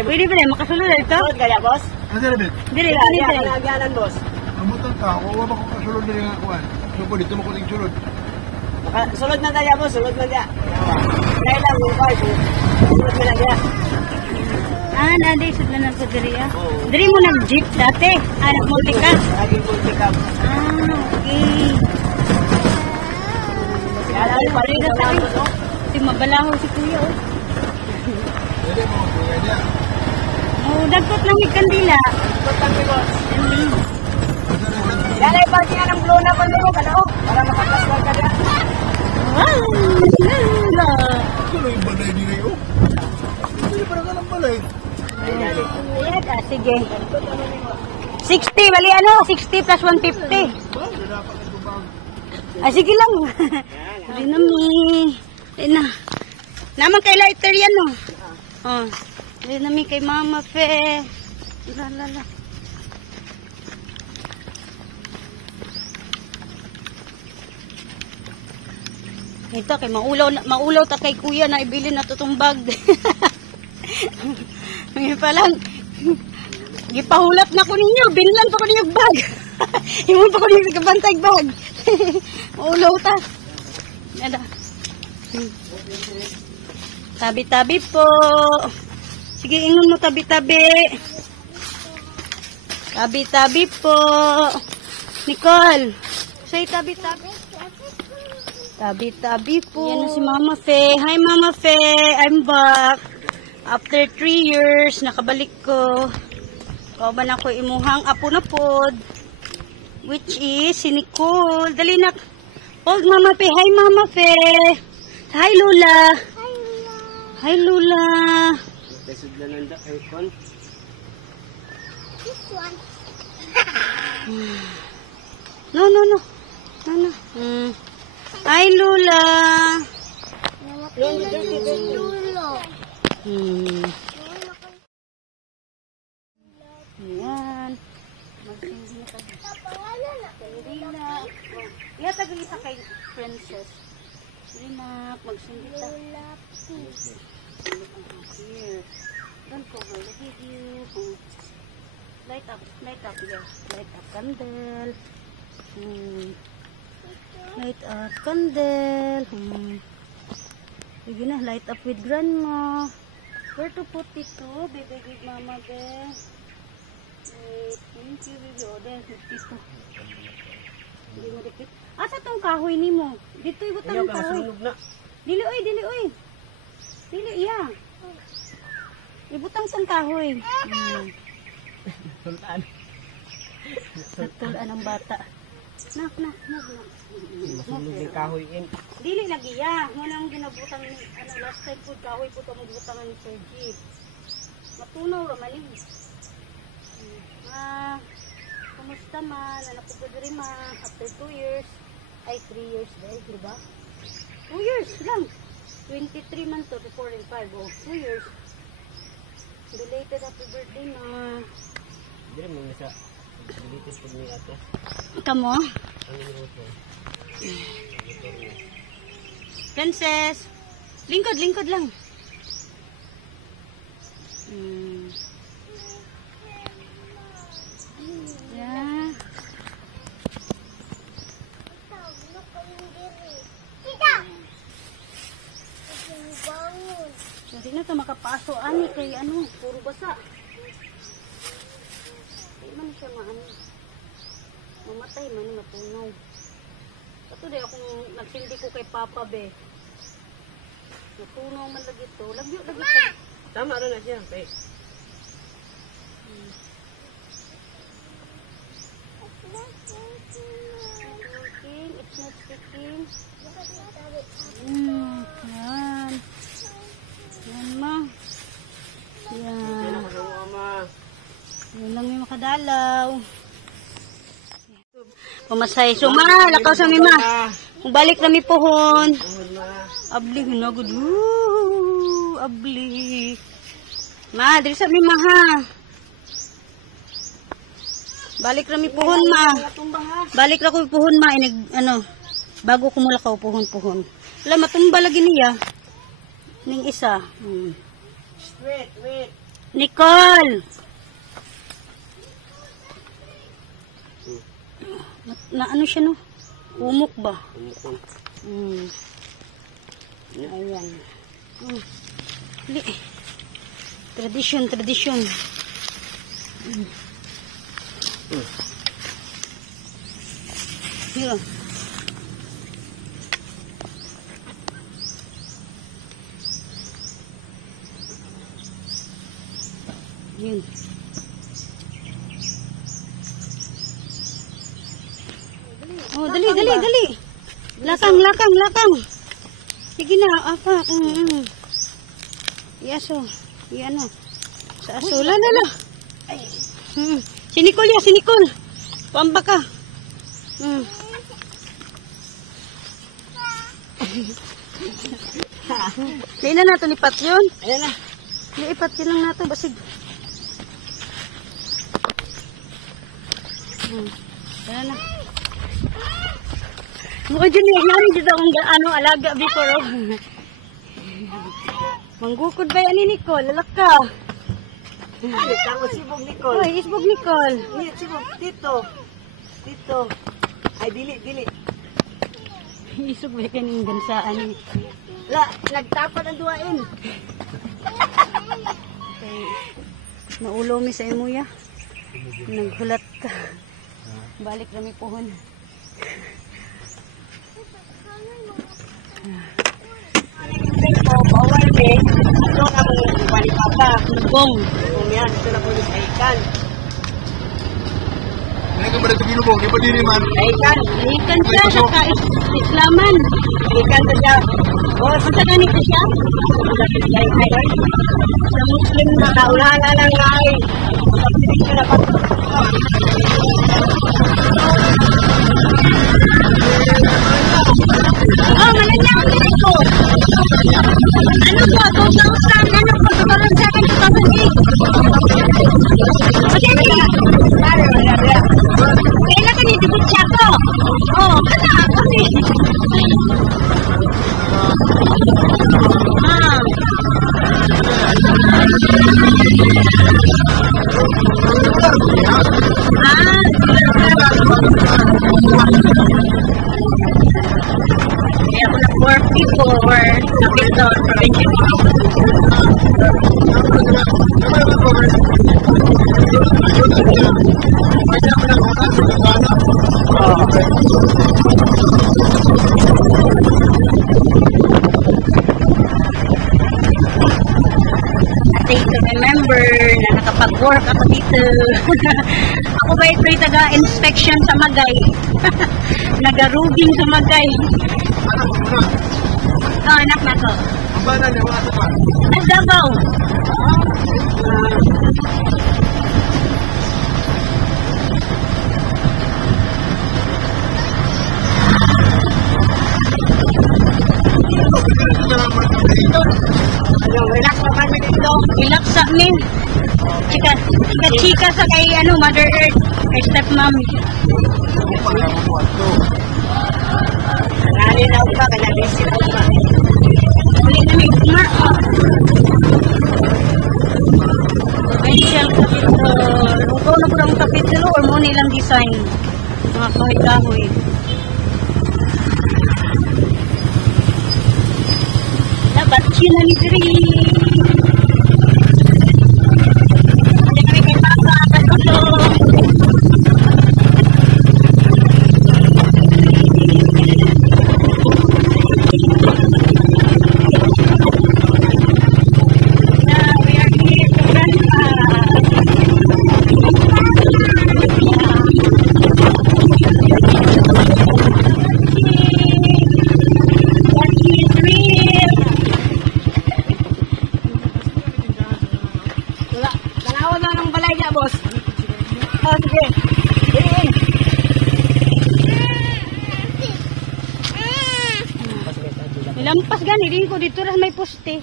Pwede ba na? Makasunod na ito? Kaya, boss? Ano na, Bet? Dili, Nagyanan, boss. Amutan ka, kuha ba kung kasulod na yung akuan? So, po, dito mo kuning sulod. Sulod na daya, boss. Sulod na daya. Kaya lang, yung card. Sulod na daya. Nadi, sudlan na po diri ah. Diri mo nag-jeep dati? Anak mo ka? Laging multi-cam. Okay. Kaya pa rin na lang, no? Si mabalaho si kuya oh. Pwede mo, kuya niya. Oh, dagkot lang yung kandila. Ito lang, boss. Yan ay pati nga ng blue na pa nyo, kano? Para makapaswag ka dyan. Wow! Ano yung balay ni Rio? Hindi pa ka ng balay. Ayan ka, sige. 60, bali ano? 60 plus 150. Ay, sige lang. Hindi na mi. Ayun na. Naman kay lighter yan, no? Oh. Hindi na mi kay Mama Fe. Lalala. Ito, kay maulaw ta kay kuya na ibili na tutong bag. Ngayon pa lang. Gipahulat na ko ninyo. Binlan pa ko ninyo bag. Imun pa ko ninyo kabantay bag. Maulaw ta. Ada. Tabi-tabi po. Sige, ingon mo tabi-tabi. Tabi-tabi po. Nicole. Say tabi-tabi. Tabi-tabi po. Yan na si Mama Fe. Hi Mama Fe. I'm back. After 3 years, nakabalik ko. Kauban ako imuhang apo na pod. Which is si Nicole. Dali na. Hold Mama Fe. Hi Mama Fe. Hi Lula. Hi Lula. Sudlan ng aircon. This one. No. Hi Lula. Lulo. Ayan. Magsindi na tayo. Hindi na. Iya tayo isa kay Princess. Hindi na. Magsindi tayo. Here. Don't cover. Look at you. Light up. Yeah. Light up candle. Light up candle. Sige na. Light up with grandma. Where to put it to? Baby with mama there. Wait. Thank you, baby. O, then, put it to. Hindi mo dikit. Asa tong kahoy ni mo? Dito ibutang ang kahoy. Dili, oy. Dili, iya. Ibutang sang kahoy. Natulaan ang bata. Nak. Masulog yung kahoy in. Dili lagi ya. Ngunang ginabutang ni last time po kahoy po tamo butangan ni Sir G. Matunaw ra man ni. Kumusta man? Anak ko diri ma after 2 years. Ay 3 years dahil, di ba? 2 years lang. 23 man to 4 and 5. Oh, 2 years. Belated happy birthday na. Hindi mo sa belated po ni ate. Kamo? Ano yung Princess. Lingkod, lingkod lang. Yeah. Hindi na ito makapaso. Ani kay ano, puro basa. Hindi man siya maano. Mamatay man, matunaw. Ito din akong nagsindi ko kay Papa be. Natunaw man lagi ito. Lagyo, lagi ito. Tama rin na siya. Okay. It's not sticking. Yan. Yan ma. Yan. Yan ako sa mama. Yan lang yung makadalaw. Pumasay. So ma, lakaw sa mi ma. Kung balik na mi pohon. Abli, hinagod. Abli. Ma, diri sa mi ma ha. Balik na mi pohon ma. Balik na ko pohon ma. Inig, ano, bago ko mula ka pohon. Wala, matumba lagi niya. Ning isa. Wait. Nicole! Na ano siya no? Umok ba? Ayan. Dili. Tradition. Here. Yun. Oh, dali. Lakang. Sige na, apa. Iaso. Iano. Sa asulan na. Si Nicole. Pamba ka. Hindi na nato lipat yun. Ayan na. Lipat yun lang nato. Basig. Ayan na. Mukha dyan yan dito akong ano, alaga before of. Manggukod ba yan ni Nicole? Lalak ka. Tama sibog Nicole. Uy, isbog Nicole. Iya, sibog. Dito. Ay, dili. Isog ba kaning gansaan ni. La, nagtapan ang duwain. Okay. Naulo mi sa imo ya. Naghulat ka. Balik kami pohon. Bawal eh. Ito na mong balik papa. Bong. Yan, ito na po yung kaikan. Ano ka ba na ito ginubong? Di ba diri man? Kaikan. Ikan siya sa islaman. Kaikan sa siya. Oh, punta ka nito siya? Sa Muslim na kaunahan na lang ay. Kapitinig ko na pa. Oh, malanya ang dito. Ano ba? 2,000. Ano ba? Tumalang sa akin 2,008. Okay, kailan ka nitibot siya ko? Oh, kada. Kasi. Kaya ako na 4 people were nakil doon provincial. Dito remember na nakapag-work ako dito. Ako ba ito'y taga-inspection sa Magay? Nagaruging sa Magay. Oh, anak na to. Ang bana niya, wala sa pa. At Davao. Relax na kami dito. Relax sa amin. Chika sa kay Mother Earth. Kay stepmom. Pag-awa mo ato. ba? Kanya busy na ba? Balik na may gumar. Provincial Capital. Lugaw na po ang Capital or mo nilang design. Mga kahoy-kahoy. Dapat yun na ni Dri. Hindi kami kay Papa. Katulong. Boss. Oh, sige. Nilampas gani din ko dito ra may poste.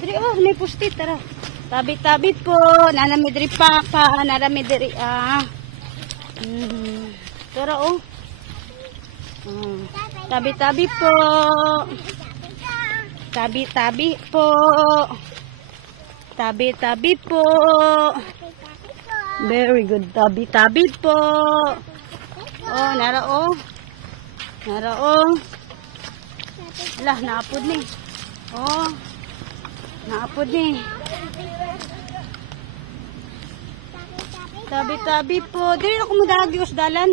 Diri oh, may poste tara. Tabi-tabi po, nanami diri papa, nanami diri Tara oh. Tabi-tabi po. Tabi-tabi po. Tabi-tabi po. Very good. Tabi-tabi po. Oh, nara oh. Nara oh. Lah, naapod ni. Oh. Naapod ni. Tabi-tabi po. Dili na ko madagi usdalan.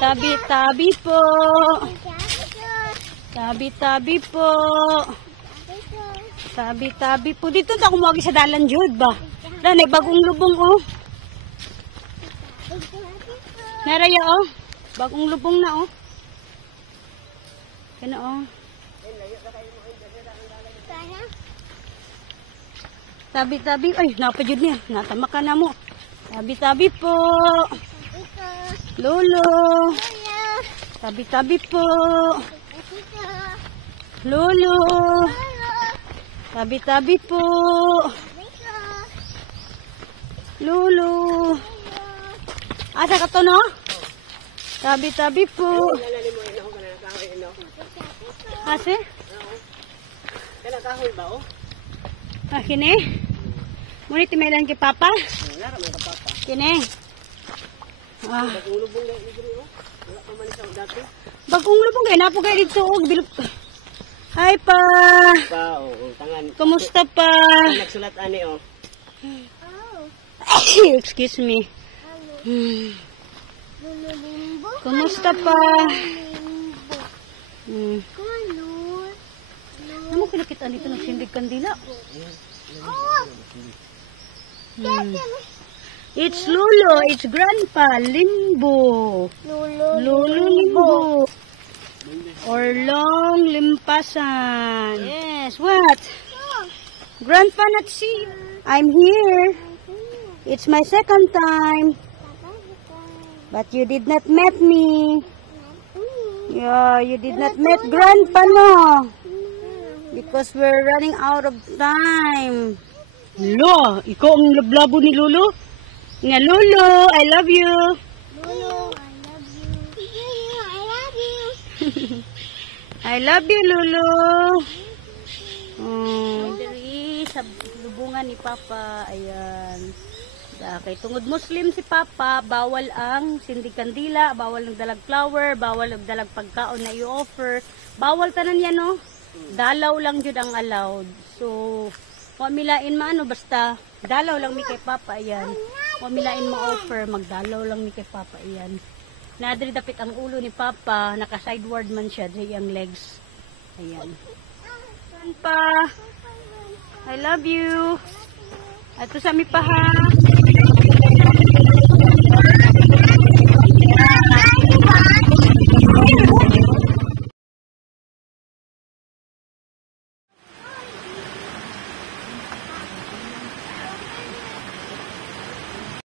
Tabi-tabi po. Tabi-tabi po. Tabi-tabi po. Dito na ako mawagi sa dalan, Jud ba? Wala, bagong lubong, oh. Naraya, oh. Bagong lubong na, oh. Kano, oh. Tabi-tabi. Ay, napajud niya. Natama ka na mo. Tabi-tabi po. Lolo. Tabi-tabi po. Lolo. Tabi-tabi po. Lolo. Asa ka to, no? Tabi-tabi po. Ase? Kailan kahoy ba, oh? Kini? Ngunit timailan kay Papa? Nara, may Papa. Kini? Bagong lubong na igri, oh. Wala pa man isang dati. Bagong lubong kayo. Napo kayo dito. Hi pa. Pa, oh, tangan. Kumusta pa? Nagsulat ani, oh. Excuse me. Kumusta pa? Ano ko nakita dito nagsindig kandila? It's Lolo. It's Grandpa Limbo. Lolo Limbo. Or long limpasan. Yes, what? Grandpa not see. I'm here. It's my second time. But you did not met me. Yeah, you did not met Grandpa, no? Because we're running out of time. Lo, ikaw ang lablabo ni Lolo? Nga, Lolo, I love you. I love you, Lolo. Diri sa lubungan ni Papa, ayan. Kay tungod Muslim si Papa, bawal ang sindig kandila, bawal ang dalag flower, bawal ang dalag pagkaon na i-offer. Bawal tanan yan, no? Dalaw lang jud ang allowed. So, pamilain maano, basta dalaw lang mi kay Papa, ayan. Pamilain ma-offer, magdalaw lang mi kay Papa, ayan. Nadiri dapit ang ulo ni Papa, naka-sideward man siya, di ang legs. Ayan. Pa, I love you. Ato sa mi pa ha.